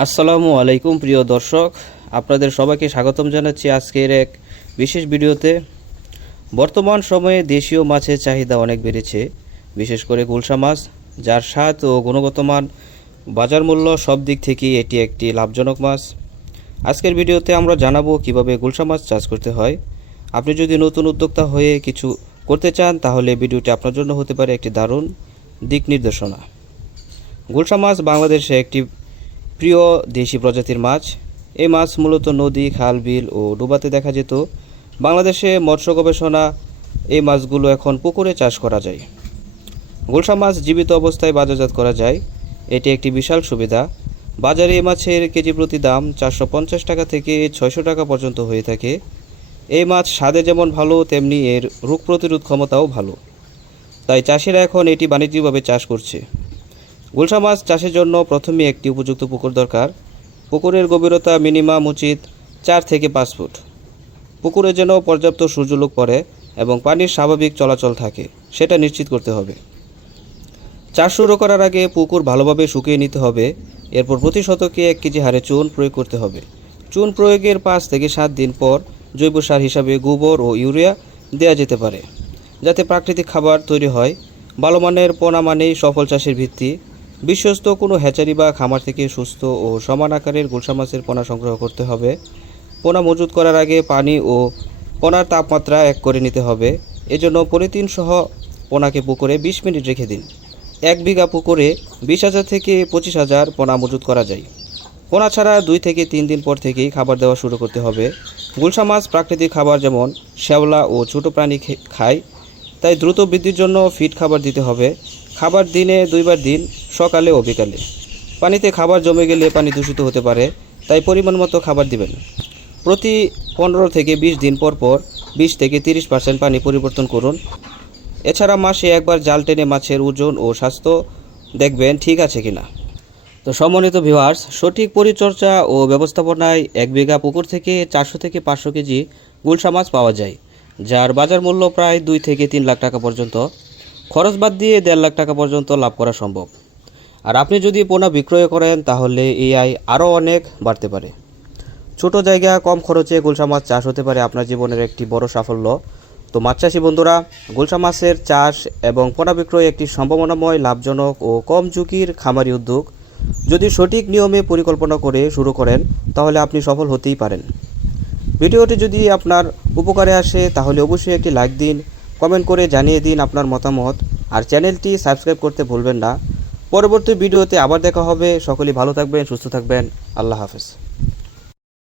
আসসালামু আলাইকুম প্রিয় দর্শক, আপনাদের সবাইকে স্বাগতম জানাচ্ছি আজকের এক বিশেষ ভিডিওতে। বর্তমান সময়ে দেশীয় মাছের চাহিদা অনেক বেড়েছে, বিশেষ করে গুলশা মাছ, যার স্বাদ ও গুণগত মান, বাজার মূল্য সব দিক থেকেই এটি একটি লাভজনক মাছ। আজকের ভিডিওতে আমরা জানাবো কিভাবে গুলশা মাছ চাষ করতে হয়। আপনি যদি নতুন উদ্যোক্তা হয়ে কিছু করতে চান তাহলে ভিডিওটি আপনার জন্য হতে পারে একটি দারুণ দিক নির্দেশনা। গুলশা মাছ বাংলাদেশে একটি প্রিয় দেশি প্রজাতির মাছ। এই মাছ মূলত নদী, খাল, বিল ও ডোবাতে দেখা যেত। বাংলাদেশে মৎস্য গবেষণা এই মাছগুলো এখন পুকুরে চাষ করা যায়। গুলশা মাছ জীবিত অবস্থায় বাজারজাত করা যায়, এটি একটি বিশাল সুবিধা। বাজারে এই মাছের কেজি প্রতি দাম 450 টাকা থেকে 600 টাকা পর্যন্ত হয়ে থাকে। এই মাছ স্বাদে যেমন ভালো, তেমনি এর রোগ প্রতিরোধ ক্ষমতাও ভালো, তাই চাষিরা এখন এটি বাণিজ্যিকভাবে চাষ করছে। গুলশা মাছ চাষের জন্য প্রথমে একটি উপযুক্ত পুকুর দরকার। পুকুরের গভীরতা মিনিমাম উচিত 4 থেকে 5 ফুট। পুকুরে যেন পর্যাপ্ত সূর্যালোক পড়ে এবং পানির স্বাভাবিক চলাচল থাকে, সেটা নিশ্চিত করতে হবে। চাষ শুরু করার আগে পুকুর ভালোভাবে শুকিয়ে নিতে হবে। এরপর প্রতি শতকে 1 কেজি হারে চুন প্রয়োগ করতে হবে। চুন প্রয়োগের 5 থেকে 7 দিন পর জৈব সার হিসাবে গোবর ও ইউরিয়া দেওয়া যেতে পারে, যাতে প্রাকৃতিক খাবার তৈরি হয়। ভালো মানের পোনা মানেই সফল চাষের ভিত্তি। বিশ্বস্ত কোনো হ্যাচারি বা খামার থেকে সুস্থ ও সমান আকারের গুলশা মাছের পোনা সংগ্রহ করতে হবে। পোনা মজুত করার আগে পানি ও পোনার তাপমাত্রা এক করে নিতে হবে। এজন্য পলিথিন সহ পোনাকে পুকুরে 20 মিনিট রেখে দিন। 1 বিঘা পুকুরে 20,000 থেকে 25,000 পোনা মজুত করা যায়। পোনা ছাড়া 2 থেকে 3 দিন পর থেকেই খাবার দেওয়া শুরু করতে হবে। গুলশা মাছ প্রাকৃতিক খাবার যেমন শ্যাওলা ও ছোট প্রাণী খায়, তাই দ্রুত বৃদ্ধির জন্য ফিড খাবার দিতে হবে। খাবার দিনে 2 বার দিন, সকালে ও বিকালে। পানিতে খাবার জমে গেলে পানি দূষিত হতে পারে, তাই পরিমাণ মতো খাবার দিবেন। প্রতি 15 থেকে 20 দিন পর পর 20 থেকে 30% পানি পরিবর্তন করুন। এছাড়া মাসে একবার জাল টেনে মাছের ওজন ও স্বাস্থ্য দেখবেন ঠিক আছে কিনা। তো সম্মানিত ভিউয়ার্স, সঠিক পরিচর্যা ও ব্যবস্থাপনায় 1 বিঘা পুকুর থেকে 400 থেকে 500 কেজি গুলশা মাছ পাওয়া যায়, যার বাজার মূল্য প্রায় 2 থেকে 3 লাখ টাকা পর্যন্ত। খরচ বাদ দিয়ে 1.5 লাখ টাকা পর্যন্ত লাভ করা সম্ভব। আর আপনি যদি পোনা বিক্রয় করেন তাহলে এই আয় আরও অনেক বাড়তে পারে। ছোট জায়গা, কম খরচে গুলশা মাছ চাষ হতে পারে আপনার জীবনের একটি বড় সাফল্য। তো মাছ চাষি বন্ধুরা, গুলশা মাছের চাষ এবং পোনা বিক্রয় একটি সম্ভাবনাময়, লাভজনক ও কম ঝুঁকির খামারি উদ্যোগ। যদি সঠিক নিয়মে পরিকল্পনা করে শুরু করেন তাহলে আপনি সফল হতেই পারেন। ভিডিওটি যদি আপনার উপকারে আসে তাহলে অবশ্যই একটি লাইক দিন, কমেন্ট করে জানিয়ে দিন আপনার মতামত, আর চ্যানেলটি সাবস্ক্রাইব করতে ভুলবেন না। পরবর্তী ভিডিওতে আবার দেখা হবে। সকলেই ভালো থাকবেন, সুস্থ থাকবেন। আল্লাহ হাফেজ।